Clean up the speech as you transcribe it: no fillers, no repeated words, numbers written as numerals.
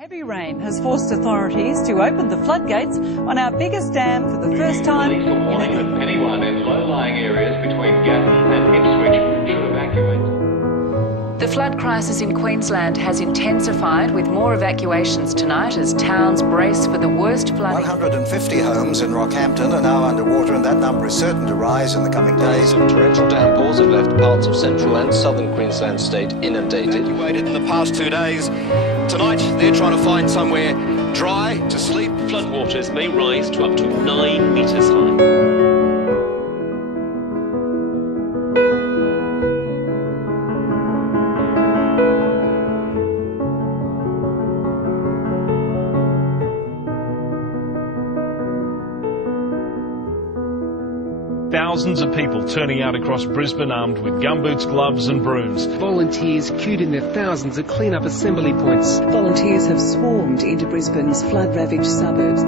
Heavy rain has forced authorities to open the floodgates on our biggest dam for the first time. Warning that anyone in low-lying areas between Gatton and Ipswich should evacuate. The flood crisis in Queensland has intensified, with more evacuations tonight as towns brace for the worst flooding. 150 homes in Rockhampton are now underwater, and that number is certain to rise in the coming days. Torrential downpours have left parts of central and southern Queensland state inundated. Evacuated in the past 2 days. Tonight, they're trying to find somewhere dry to sleep. Floodwaters may rise to up to 9 metres high. Thousands of people turning out across Brisbane armed with gumboots, gloves and brooms. Volunteers queued in their thousands at clean-up assembly points. Volunteers have swarmed into Brisbane's flood-ravaged suburbs.